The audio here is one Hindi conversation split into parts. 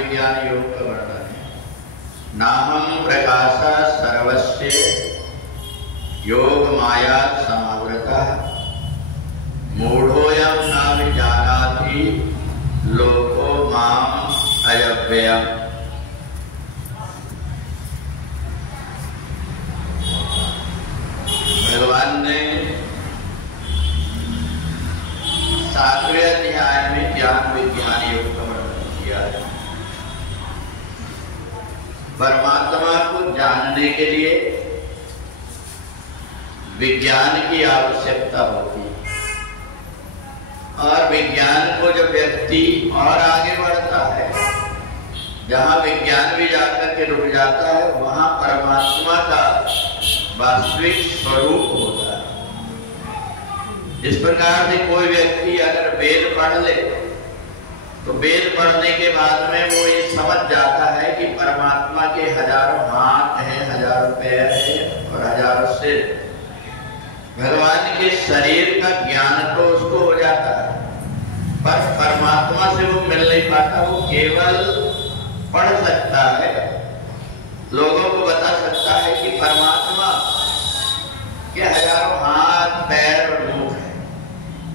विज्ञान योग का वर्णन है। नाहं प्रकाश सर्वस्य योग माया समावृतः मूढ़ोऽयं न विजानाति लोको माम् अयव्ययम्। भगवान ने 7वें अध्याय में ज्ञान विज्ञान योग का वर्णन किया है। परमात्मा को जानने के लिए विज्ञान की आवश्यकता होती है, और विज्ञान को जब व्यक्ति और आगे बढ़ता है, जहाँ विज्ञान भी जाकर के रुक जाता है, वहाँ परमात्मा का वास्तविक स्वरूप होता है। इस प्रकार से कोई व्यक्ति अगर वेद पढ़ ले तो वेद पढ़ने के बाद में वो ये समझ जाता है कि परमात्मा के हजारों हाथ हैं, हजारों पैर हैं और हजारों सिर। भगवान के शरीर का ज्ञान तो उसको हो जाता है, पर परमात्मा से वो मिल नहीं पाता। वो केवल पढ़ सकता है, लोगों को बता सकता है कि परमात्मा के हजारों हाथ पैर और मुख है,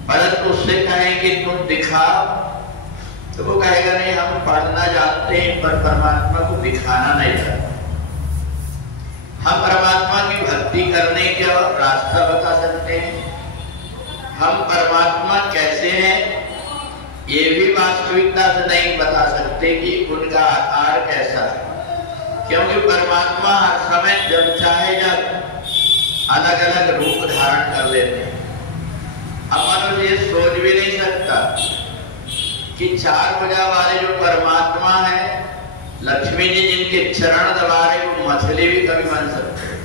परंतु उससे कहें कि तुम दिखाओ तो वो कहेगा नहीं, हम पढ़ना जानते हैं पर परमात्मा को दिखाना नहीं जानते। हम परमात्मा की भक्ति करने का रास्ता बता सकते हैं, हम परमात्मा कैसे हैं ये भी वास्तविकता से नहीं बता सकते कि उनका आकार कैसा है, क्योंकि परमात्मा हर समय जब चाहे जब अलग अलग रूप धारण कर लेते हैं। अब मनुष्य ये सोच भी नहीं सकता कि 4 भुजा वाले जो परमात्मा है, लक्ष्मी जी जिनके चरण दबा रहे, वो मछली भी कभी बन सकते हैं,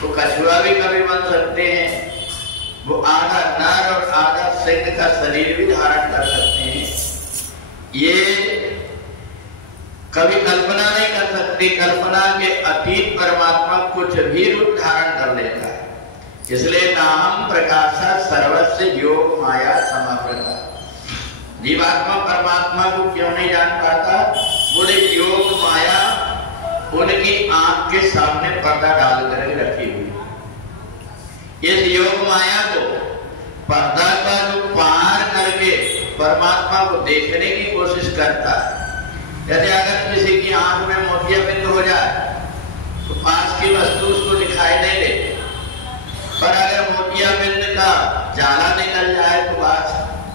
वो कछुआ भी कभी बन सकते हैं, वो आधा नर और आधा सिंह का शरीर भी धारण कर सकते हैं। ये कभी कल्पना नहीं कर सकते, कल्पना के अतीत परमात्मा कुछ भी रूप धारण कर लेता है। इसलिए नाहं प्रकाश सर्वस्य योग माया समावृता। जीवात्मा परमात्मा को क्यों नहीं जान पाता? बोले योग माया उनकी आंख के सामने पर्दा डाल कर रखी हुई। इस योग माया को पर्दा का जो पार करके परमात्मा को देखने की कोशिश करता है। यदि अगर किसी की आंख में मोतियाबिंद हो जाए तो पास की वस्तु उसको दिखाई नहीं देती, पर अगर मोतियाबिंद का जाला निकल जाए तो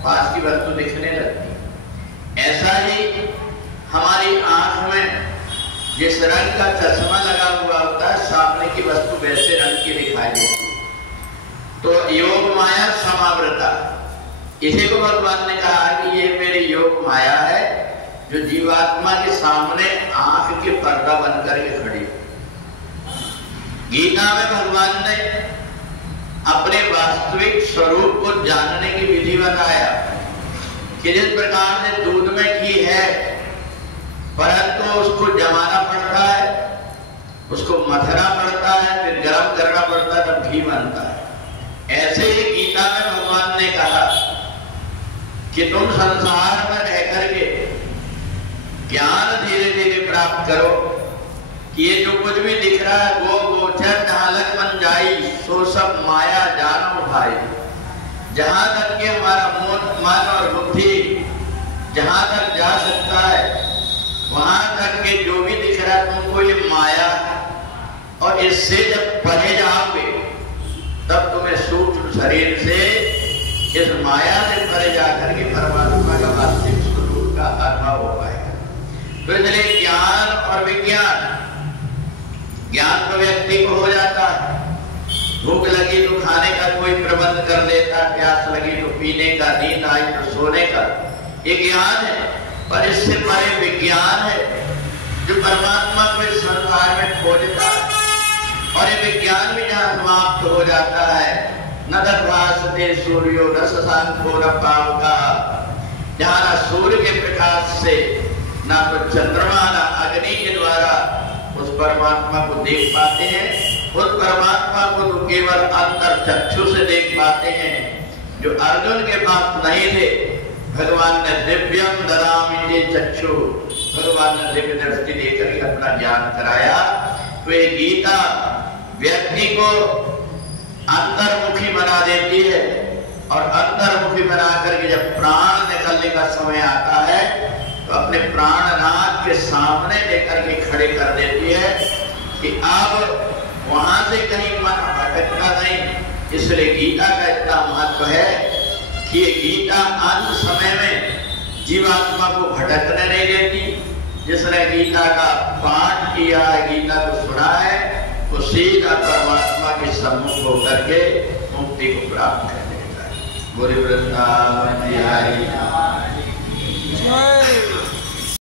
पास की वस्तु दिखने लगती। ऐसा ही हमारी आंख में जिस रंग का चश्मा लगा हुआ होता है, सामने की वस्तु वैसे रंग की दिखाई देती। तो योग माया समावृता, इसी को भगवान ने कहा कि ये मेरी योग माया है जो जीवात्मा के सामने आंख के पर्दा बनकर के खड़ी। गीता में भगवान ने अपने वास्तविक स्वरूप को जानने की विधि बताया कि जिस प्रकार से दूध में घी है, परंतु उसको जमाना पड़ता है, उसको मथना पड़ता है, फिर गर्म करना पड़ता है, तब घी बनता है। ऐसे ही गीता में भगवान ने कहा कि तुम संसार में रह करके ज्ञान धीरे धीरे प्राप्त करो कि ये जो कुछ भी दिख रहा है वो गोचर ढालक बन जाई, सो सब माया जानो भाई। जहां तक कि हमारा मन और बुद्धि जहां तक जा सकता है, वहां तक के जो भी दिख रहा है तुमको ये माया है, और इससे जब परे जाओगे तब तुम्हें सूक्ष्म शरीर से इस माया से परे जाकर के परमात्मा का वास्तविक स्वरूप का अनुभव हो पाएगा। तो इसलिए ज्ञान और विज्ञान, ज्ञान तो व्यक्ति को हो जाता है, भूख लगी तो खाने का कोई प्रबंध कर लेता, प्यास लगी तो पीने का, नींद आई तो सोने का, ये ज्ञान है। पर इससे परे विज्ञान है जो परमात्मा को इस संसार में खोजता है, और ये विज्ञान भी जहाँ समाप्त हो जाता है, न दर्भासते सूर्यो न शशांको न पावकः, जहाँ न सूर्य के प्रकाश से, न तो चंद्रमा न अग्नि के द्वारा उस परमात्मा को देख पाते हैं। उस परमात्मा को तो केवल अंतर चक्षु से देख पाते हैं, जो अर्जुन के पास नहीं थे। भगवान ने दिव्यम ददामि ते चक्षु, भगवान ने दिव्य दृष्टि देकर के अपना ज्ञान कराया। तो ये गीता व्यक्ति को अंतर्मुखी बना देती है, और अंतर्मुखी बना करके जब प्राण निकलने का समय आता है तो अपने प्राणनाथ के सामने लेकर के खड़े कर देती है कि अब वहां से कहीं मन भटकता नहीं। इसलिए गीता का इतना महत्व है कि ये गीता अंत समय में जीवात्मा को भटकने नहीं देती। जिसने गीता का पाठ किया है, गीता को सुना है, वो सीधा परमात्मा के सम्मुख होकर के मुक्ति को प्राप्त कर लेता है। बोले वृंदावन बिहारी।